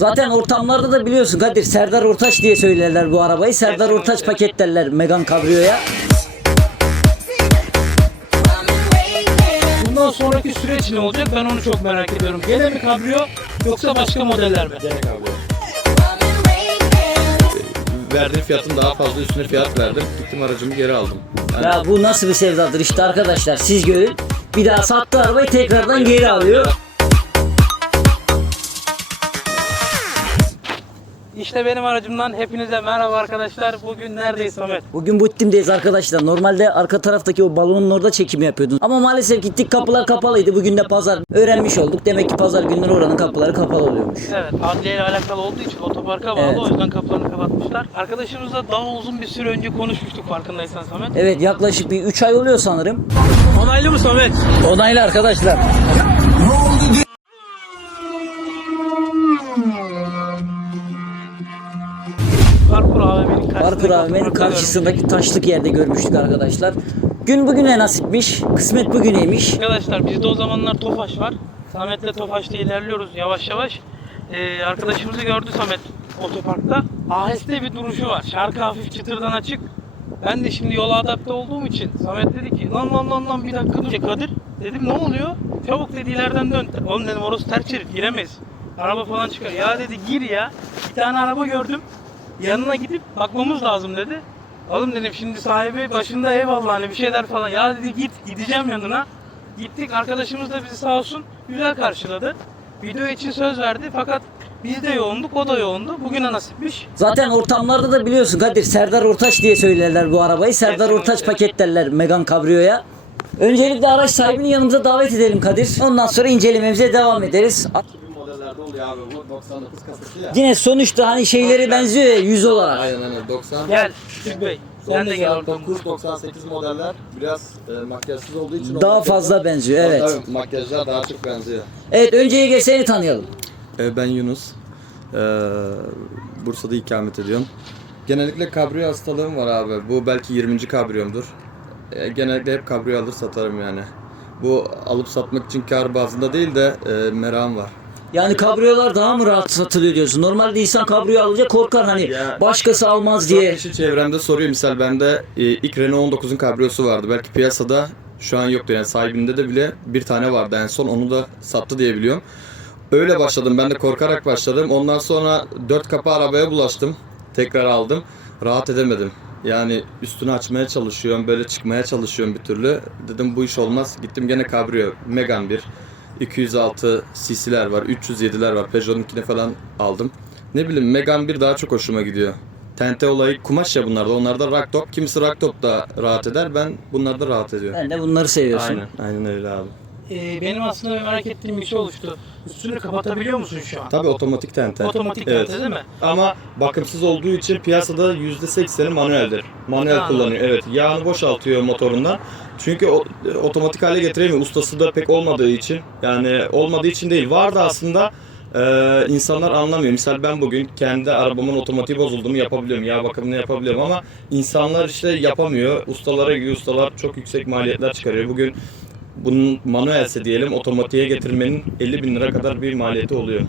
Zaten ortamlarda da biliyorsun Kadir, Serdar Ortaç diye söylerler bu arabayı. Serdar Ortaç paket derler Megane Cabrio'ya. Bundan sonraki süreç ne olacak ben onu çok merak ediyorum. Gene mi Cabrio yoksa başka modeller mi? Gene Cabrio. Verdiğim fiyatın daha fazla üstüne fiyat verdim. Gittim aracımı geri aldım. Yani Ya bu nasıl bir sevdadır işte arkadaşlar, siz görün. Bir daha sattı arabayı, tekrardan geri alıyor. İşte benim aracımdan hepinize merhaba arkadaşlar. Bugün neredeyiz Samet? Bugün Buttim'deyiz arkadaşlar. Normalde arka taraftaki o balonun orada çekim yapıyordun. Ama maalesef gittik, kapılar kapalıydı. Bugün de pazar. Öğrenmiş olduk. Demek ki pazar günleri oranın kapıları kapalı oluyormuş. Evet, adliye ile alakalı olduğu için otoparka bağlı. Evet. O yüzden kapılarını kapatmışlar. Arkadaşımızla daha uzun bir süre önce konuşmuştuk farkındaysan Samet. Evet, yaklaşık bir 3 ay oluyor sanırım. Onaylı mı Samet? Onaylı arkadaşlar. Parkur AVM'nin karşısındaki taşlık yerde görmüştük arkadaşlar. Gün bugüne nasipmiş. Kısmet bugüneymiş. Arkadaşlar bizde o zamanlar Tofaş var. Samet'le Tofaş'ta ilerliyoruz yavaş yavaş. Arkadaşımızı gördü Samet otoparkta. Aheste bir duruşu var. Şarkı hafif çıtırdan açık. Ben de şimdi yola adapte olduğum için Samet dedi ki lan bir dakika dur Kadir. Dedim ne oluyor? Çabuk dedi ileriden dön. Oğlum dedim orası ters şerit giremeyiz. Araba falan çıkar. Ya dedi gir ya. Bir tane araba gördüm. Yanına gidip bakmamız lazım dedi. Oğlum dedim şimdi sahibi başında eyvallah hani bir şeyler falan. Ya dedi gideceğim yanına. Gittik, arkadaşımız da bizi sağ olsun güzel karşıladı. Video için söz verdi fakat biz de yoğunduk, o da yoğundu. Bugüne nasipmiş. Zaten ortamlarda da biliyorsun Kadir, Serdar Ortaç diye söylerler bu arabayı. Serdar Ortaç paket derler Megane Cabrio'ya. Öncelikle araç sahibini yanımıza davet edelim Kadir. Ondan sonra incelememize devam ederiz. modellerde oluyor abi bu 99 kasası ya. Yine sonuçta hani şeyleri benziyor ya, yüz olarak. Aynen 90. Gel Türk Bey, sen de gel oradan. 98 modeller biraz makyajsız olduğu için Daha fazla benziyor, evet. Tabii, makyajlar daha çok benziyor. Evet, öncelikle seni tanıyalım. Ben Yunus. Bursa'da ikamet ediyorum. Genellikle kabrio hastalığım var abi. Bu belki 20. kabriyomdur. Genellikle hep kabrio alır satarım yani. Bu alıp satmak için kar bazında değil de merakım var. Yani kabriyolar daha mı rahat satılıyor diyorsun? Normalde insan kabriyo alınca korkar hani başkası almaz Çok diye. kişi çevremde soruyor. Misal bende ilk Renault 19'un kabriyosu vardı. Belki piyasada şu an yoktu. Yani sahibinde de bile bir tane vardı. En son onu da sattı diye biliyorum. Öyle başladım. Ben de korkarak başladım. Ondan sonra 4 kapı arabaya bulaştım. Tekrar aldım. Rahat edemedim. Yani üstünü açmaya çalışıyorum. Böyle çıkmaya çalışıyorum bir türlü. Dedim bu iş olmaz. Gittim gene kabrio. Megane 1. 206 cc'ler var. 307'ler var. Peugeot'unkine falan aldım. Ne bileyim Megane 1 daha çok hoşuma gidiyor. Tente olayı kumaş ya bunlarda. Onlarda rock top. Kimisi rock top da rahat eder. Ben bunlarda rahat ediyorum. Ben de bunları seviyorsun. Aynen öyle abi. Benim aslında merak ettiğim bir şey oluştu. Üstünü kapatabiliyor musun şu an? Tabii otomatik tente. Otomatik Evet. tente değil mi? Ama bakımsız olduğu için piyasada %80'i manueldir. Manuel Anladım. kullanıyor. Evet. Yağını boşaltıyor motorundan. Çünkü otomatik hale getiremiyor. Ustası da pek olmadığı için. Yani olmadığı için değil. Vardı aslında. İnsanlar anlamıyor. Misal ben bugün kendi arabamın otomatiği bozulduğunu yapabiliyorum. Yağ bakımını yapabiliyorum ama insanlar işte yapamıyor. Ustalara gidiyor. Ustalar çok yüksek maliyetler çıkarıyor. Bugün bunun manuelse diyelim otomatiğe getirmenin 50 bin lira kadar bir maliyeti oluyor.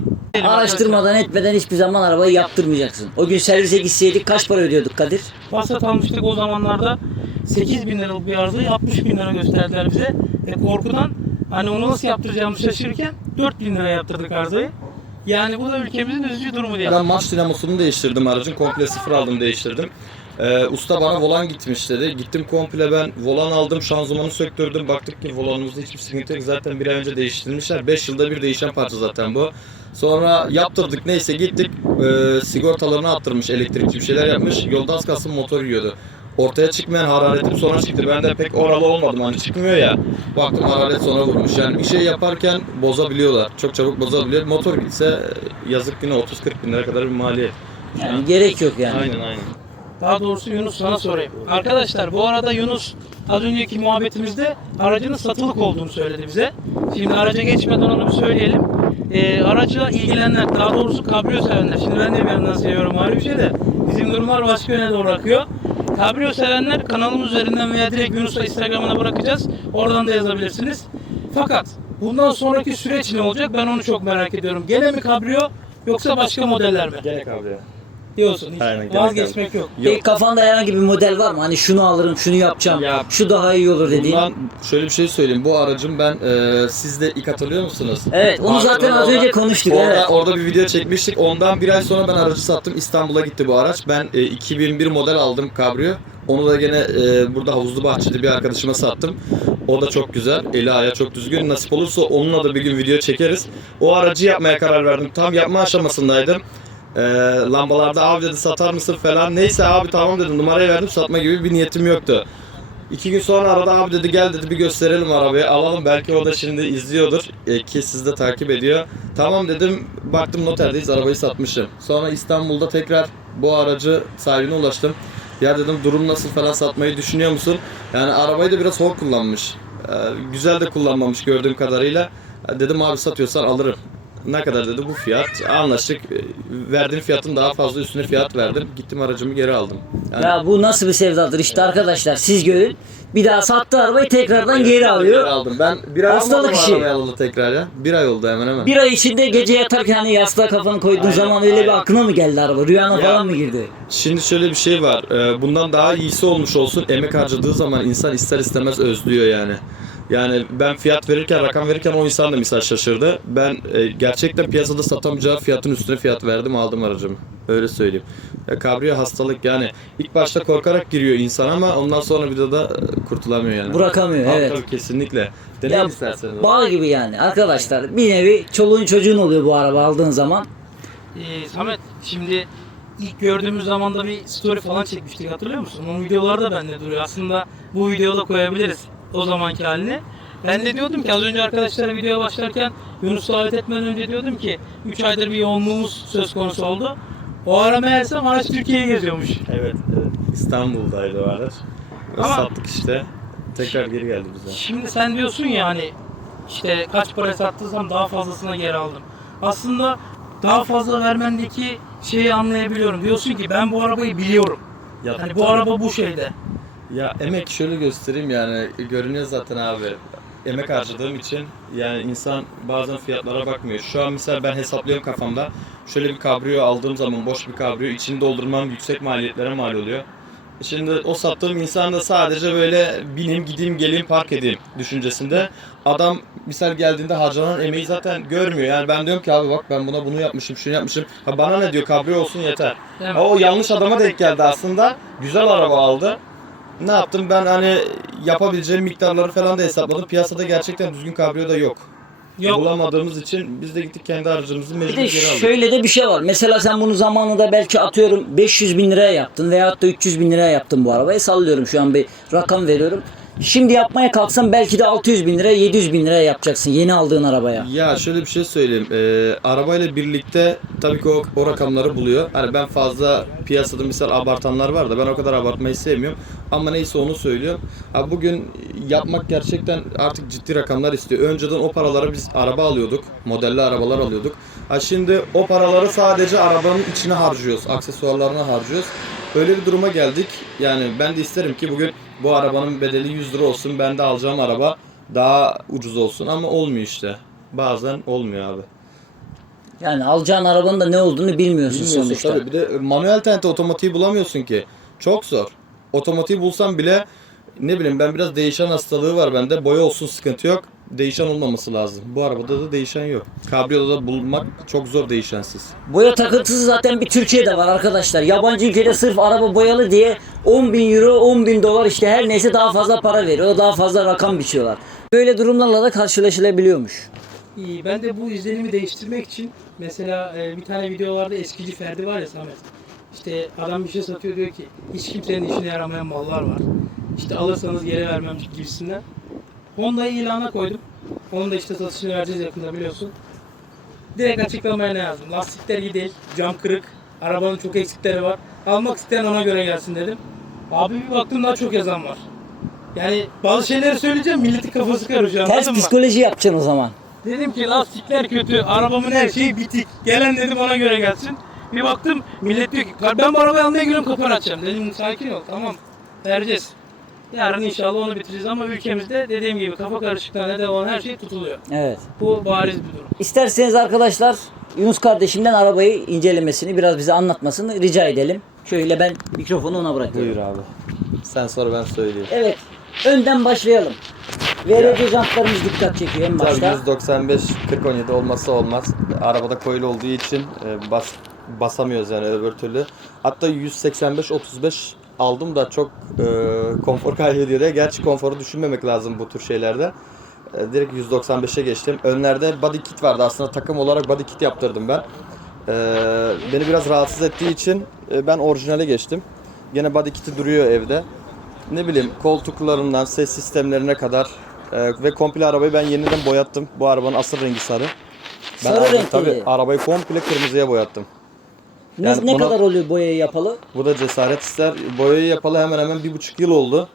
Araştırmadan etmeden hiçbir zaman arabayı yaptırmayacaksın. O gün servise gitseydik kaç para ödüyorduk Kadir? Passat almıştık o zamanlarda 8.000 liralık bir arızayı 60.000 lira gösterdiler bize. Korkudan hani onu nasıl yaptıracağımızı şaşırırken 4.000 lira yaptırdık arızayı. Yani bu da ülkemizin üzücü durumu diye. Ben marş dinamosunu değiştirdim aracın. Komple sıfır aldım değiştirdim. Usta bana volan gitmiş dedi. Gittim komple ben volan aldım, şanzımanı söktürdüm. Baktık ki volanımızda hiçbir sıkıntı yok. Zaten bir ay önce değiştirmişler. 5 yılda bir değişen parça zaten bu. Sonra yaptırdık neyse gittik. Sigortalarını attırmış, elektrikli bir şeyler yapmış. Yolda az kalsın motor yiyordu. Ortaya çıkmayan hararetim sonra çıktı. Ben de pek oralı olmadım hani çıkmıyor ya. Baktım hararet sonra vurmuş. Yani bir şey yaparken bozabiliyorlar. Çok çabuk bozabiliyor. Motor gitse yazık günü 30-40 bin lira kadar bir maliyet. Yani gerek yok yani. Aynen. Daha doğrusu Yunus sana sorayım. Arkadaşlar bu arada Yunus az önceki muhabbetimizde aracının satılık olduğunu söyledi bize. Şimdi araca geçmeden onu bir söyleyelim. Aracla ilgilenenler, daha doğrusu kabrio sevenler. Şimdi ben de bir yandan seviyorum ayrı bir şey de. Bizim durumlar başka yöne doğru akıyor. Kabrio sevenler kanalımız üzerinden veya direkt Yunus'a Instagram'ına bırakacağız. Oradan da yazabilirsiniz. Fakat bundan sonraki süreç ne olacak ben onu çok merak ediyorum. Gene mi kabrio Yoksa başka modeller mi? Gene kabriyo. Diyorsun. Hiç Aynen, gene vazgeçmek yok. Peki kafanda herhangi bir model var mı? Hani şunu alırım, şunu yapacağım, Ya, şu daha iyi olur dediğin. Bundan şöyle bir şey söyleyeyim. Bu aracım ben siz de ilk hatırlıyor musunuz? Evet, onu zaten az önce konuştuk. Evet. Orada bir video çekmiştik. Ondan bir ay sonra ben aracı sattım. İstanbul'a gitti bu araç. Ben 2001 model aldım kabrio. Onu da gene burada Havuzlu Bahçe'de bir arkadaşıma sattım. O da çok güzel. Eli ayağı çok düzgün. Nasip olursa onunla da bir gün video çekeriz. O aracı yapmaya karar verdim. Tam yapma aşamasındaydım. Lambalarda abi dedi satar mısın falan. Neyse abi tamam dedim. Numarayı verdim. Satma gibi bir niyetim yoktu. 2 gün sonra arada abi dedi gel dedi bir gösterelim arabayı alalım. Belki o da şimdi izliyordur. Ki siz de takip ediyor. Tamam dedim. Baktım noterdeyiz arabayı satmışım. Sonra İstanbul'da tekrar bu aracı sahibine ulaştım. Ya dedim durum nasıl falan satmayı düşünüyor musun? Yani arabayı da biraz hor kullanmış. Güzel de kullanmamış gördüğüm kadarıyla. Dedim abi satıyorsan alırım. Ne kadar dedi bu fiyat. Anlaştık. Verdiğim fiyatın daha fazla üstüne fiyat verdim. Gittim aracımı geri aldım. Yani Ya bu nasıl bir sevdadır işte arkadaşlar. Siz görün. Bir daha sattı arabayı tekrardan geri geri alıyor. aldım. Ben bir ay Hastalık olmadı işi. arabayı alalı tekrar ya. Bir ay oldu hemen hemen. Bir ay içinde gece yatarken hani yastığa kafanı koyduğun Aynen, zaman öyle bir aynen. aklına mı geldi araba? Rüyana Ya. falan mı girdi? Şimdi şöyle bir şey var. Bundan daha iyisi olmuş olsun. Emek harcadığı zaman insan ister istemez özlüyor yani. Yani ben fiyat verirken, rakam verirken o insan da misal şaşırdı. Ben gerçekten piyasada satamayacağı fiyatın üstüne fiyat verdim, aldım aracımı. Öyle söyleyeyim. Kabrio hastalık yani. İlk başta korkarak giriyor insan ama ondan sonra bir de kurtulamıyor yani. Bırakamıyor, Tabii, evet. tabii, kesinlikle. Ya, Deneyin isterseniz. bağ gibi yani arkadaşlar. Bir nevi çoluğun çocuğun oluyor bu araba aldığın zaman. Samet şimdi ilk gördüğümüz zaman da bir story falan çekmiştik hatırlıyor musun? Onun videoları da bende duruyor. Aslında bu videoda koyabiliriz o zamanki halini. Ben de diyordum ki az önce arkadaşlara videoya başlarken Yunus'u davet etmeden önce diyordum ki 3 aydır bir yoğunluğumuz söz konusu oldu. O ara meğersem araç Türkiye'ye geziyormuş. Evet, evet. İstanbul'daydı o araç. Ama- Sattık işte. Tekrar geri geldi bize. Şimdi sen diyorsun ya hani işte kaç para sattıysam daha fazlasına geri aldım. Aslında daha fazla vermendeki şeyi anlayabiliyorum. Diyorsun ki ben bu arabayı biliyorum. Ya, Hani bu araba bu şeyde. Ya emek şöyle göstereyim yani görünüyor zaten abi. Emek harcadığım için yani insan bazen fiyatlara bakmıyor. Şu an mesela ben hesaplıyorum kafamda. Şöyle bir kabrio aldığım zaman boş bir kabrio içini doldurmam yüksek maliyetlere mal oluyor. Şimdi o sattığım insan da sadece böyle bineyim gideyim geleyim park edeyim düşüncesinde. Adam misal geldiğinde harcanan emeği zaten görmüyor. Yani ben diyorum ki abi bak ben buna bunu yapmışım şunu yapmışım. Ha bana ne diyor kabrio olsun yeter. Değil mi? Ha, o yanlış adama denk geldi aslında. Güzel araba aldı. Ne yaptım ben hani yapabileceğim miktarları falan da hesapladım. Piyasada gerçekten düzgün kabrio da yok. Yok. Bulamadığımız için biz de gittik kendi aracımızı Bir mecbur de geri aldık. şöyle de bir şey var. Mesela sen bunu zamanında belki atıyorum 500 bin liraya yaptın veyahut da 300 bin liraya yaptın bu arabayı. Sallıyorum şu an bir rakam veriyorum. Şimdi yapmaya kalksan belki de 600 bin liraya 700 bin liraya yapacaksın yeni aldığın arabaya. Ya şöyle bir şey söyleyeyim. Arabayla birlikte tabii ki o rakamları buluyor. Hani ben fazla piyasada misal abartanlar var da ben o kadar abartmayı sevmiyorum. Ama neyse onu söylüyorum. Ha, bugün yapmak gerçekten artık ciddi rakamlar istiyor. Önceden o paralara biz araba alıyorduk. Modelli arabalar alıyorduk. Ha, şimdi o paraları sadece arabanın içine harcıyoruz. Aksesuarlarına harcıyoruz. Öyle bir duruma geldik. Yani ben de isterim ki bugün bu arabanın bedeli 100 lira olsun. Ben de alacağım araba daha ucuz olsun ama olmuyor işte. Bazen olmuyor abi. Yani alacağın arabanın da ne olduğunu bilmiyorsun sonuçta. Tabii. Bir de manuel tente otomatiği bulamıyorsun ki. Çok zor. Otomatiği bulsam bile ne bileyim ben biraz değişen hastalığı var bende. Boya olsun sıkıntı yok. Değişen olmaması lazım. Bu arabada da değişen yok. Kabriyoda da bulmak çok zor değişensiz. Boya takıntısı zaten bir Türkiye'de var arkadaşlar. Yabancı ülkede sırf araba boyalı diye 10 bin euro, 10 bin dolar işte her neyse daha fazla para veriyor. Daha fazla rakam biçiyorlar. Böyle durumlarla da karşılaşılabiliyormuş. İyi, ben de bu izlenimi değiştirmek için mesela bir tane videolarda eskici Ferdi var ya Samet. İşte adam bir şey satıyor diyor ki hiç kimsenin işine yaramayan mallar var. İşte alırsanız geri vermem gibisinden. Honda'yı ilana koydum. Honda işte satışını vereceğiz yakında biliyorsun. Direkt açıklamaya ne yazdım? Lastikler iyi değil, cam kırık, arabanın çok eksikleri var. Almak isteyen ona göre gelsin dedim. Abi bir baktım daha çok yazan var. Yani bazı şeyleri söyleyeceğim milletin kafası karışıyor Ters anladın mı? psikoloji yapacaksın o zaman. Dedim ki lastikler kötü, arabamın her şeyi bitik. Gelen dedim ona göre gelsin. Bir baktım millet diyor ki ben bu arabayı almaya geliyorum kapını açacağım. Dedim sakin ol tamam vereceğiz. Yarın inşallah onu bitireceğiz ama ülkemizde dediğim gibi kafa karışıklığına neden olan her şey tutuluyor. Evet. Bu bariz bir durum. İsterseniz arkadaşlar Yunus kardeşimden arabayı incelemesini, biraz bize anlatmasını rica edelim. Şöyle ben mikrofonu ona bırakıyorum. Buyur abi. Sen sonra ben söyleyeyim. Evet. Önden başlayalım. VRC jantlarımız dikkat çekiyor en başta. Tabii 195 4017 olmazsa olmaz. Arabada coil olduğu için basamıyoruz yani öbür türlü. Hatta 185 35 aldım da çok konfor kaybediyor diye. Gerçi konforu düşünmemek lazım bu tür şeylerde. Direkt 195'e geçtim. Önlerde body kit vardı, aslında takım olarak body kit yaptırdım ben. Beni biraz rahatsız ettiği için ben orijinale geçtim. Gene body kit'i duruyor evde. Ne bileyim, koltuklarından ses sistemlerine kadar ve komple arabayı ben yeniden boyattım. Bu arabanın asıl rengi sarı. Ben Sarı aldım, renkliydi. tabii arabayı komple kırmızıya boyattım. Ne, Yani ne buna- kadar oluyor boyayı yapalı? Bu da cesaret ister. Boyayı yapalı hemen hemen 1,5 yıl oldu.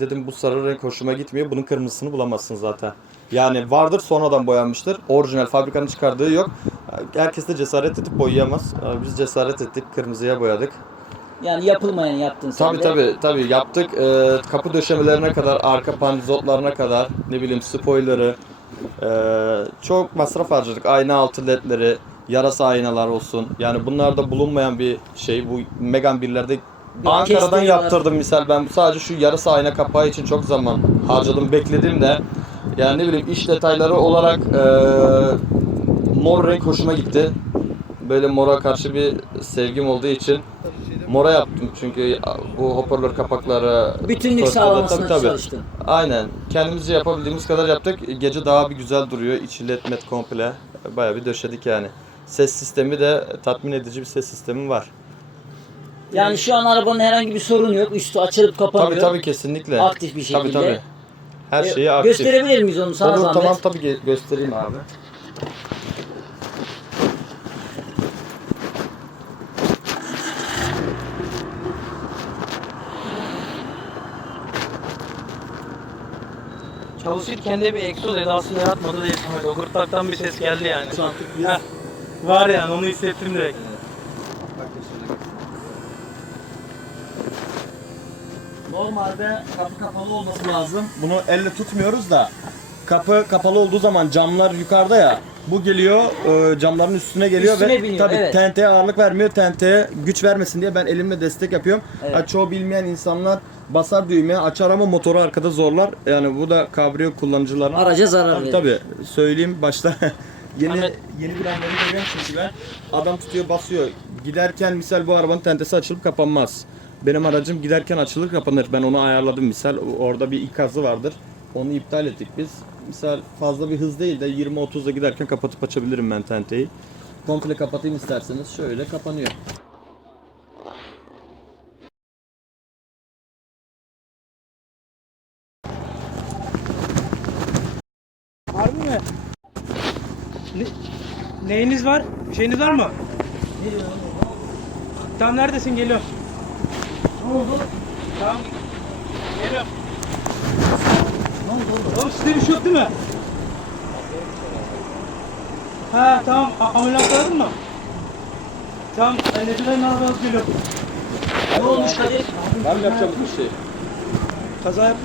Dedim bu sarı renk hoşuma gitmiyor. Bunun kırmızısını bulamazsın zaten. Yani vardır, sonradan boyanmıştır. Orijinal fabrikanın çıkardığı yok. Herkes de cesaret edip boyayamaz. Biz cesaret ettik, kırmızıya boyadık. Yani yapılmayan yaptın sen Tabii de. tabii yaptık. Kapı döşemelerine kadar, arka panzotlarına kadar, ne bileyim spoiler'ı, çok masraf harcadık. Ayna altı ledleri, yarasa aynalar olsun. Yani bunlarda bulunmayan bir şey. Bu Megane 1'lerde Ankara'dan kestiriyorlar. yaptırdım misal. Ben sadece şu yarasa ayna kapağı için çok zaman harcadım, bekledim de. Yani ne bileyim, iç detayları olarak mor renk hoşuma gitti. Böyle mora karşı bir sevgim olduğu için mora yaptım, çünkü bu hoparlör kapakları Bütünlük torpidoda- sağlamasına çalıştın. Aynen. Kendimizce yapabildiğimiz kadar yaptık. Gece daha bir güzel duruyor. İçi led met komple. Bayağı bir döşedik yani. Ses sistemi de tatmin edici bir ses sistemi var. Yani şu an arabanın herhangi bir sorunu yok. Üstü açılıp kapanıyor. Tabii kesinlikle. Aktif bir şekilde. Tabii. Her şeyi aktif. Gösterebilir miyiz onu sana Olur, zahmet? tamam tabii göstereyim abi. Çalışırken de bir egzoz edası yaratmadı değil. O gırtlaktan bir ses geldi yani. Heh, var yani, onu hissettim direkt. Normalde kapı kapalı olması lazım. Bunu elle tutmuyoruz da, kapı kapalı olduğu zaman camlar yukarıda ya. Bu geliyor, camların üstüne geliyor Üstüne ve biniyor, tabii evet. tenteye ağırlık vermiyor. Tenteye güç vermesin diye ben elimle destek yapıyorum. Evet. Çoğu bilmeyen insanlar basar düğmeye, açar ama motoru arkada zorlar. Yani bu da kabrio kullanıcılarına Araca zarar verir. tabii söyleyeyim başta. Yeni Ahmet. yeni bilenleri görüyorum çünkü ben. Adam tutuyor, basıyor. Giderken misal bu arabanın tentesi açılıp kapanmaz. Benim aracım giderken açılır kapanır. Ben onu ayarladım misal. Orada bir ikazı vardır. Onu iptal ettik biz. Misal fazla bir hız değil de 20-30'da giderken kapatıp açabilirim ben tenteyi. Komple kapatayım isterseniz. Şöyle kapanıyor. Harbi mi? Neyiniz var? Bir şeyiniz var mı? Tamam, neredesin? Geliyorum. Ne oldu? Tamam. Geliyorum. Ne oldu? Oğlum sizde bir şey yok değil mi? Ha tamam, ambulans aradın mı? Tamam, ben Necip'den arabaya geliyorum. Ne olmuş Kadir? Ben yapacağım bir şey. Kaza yapmış.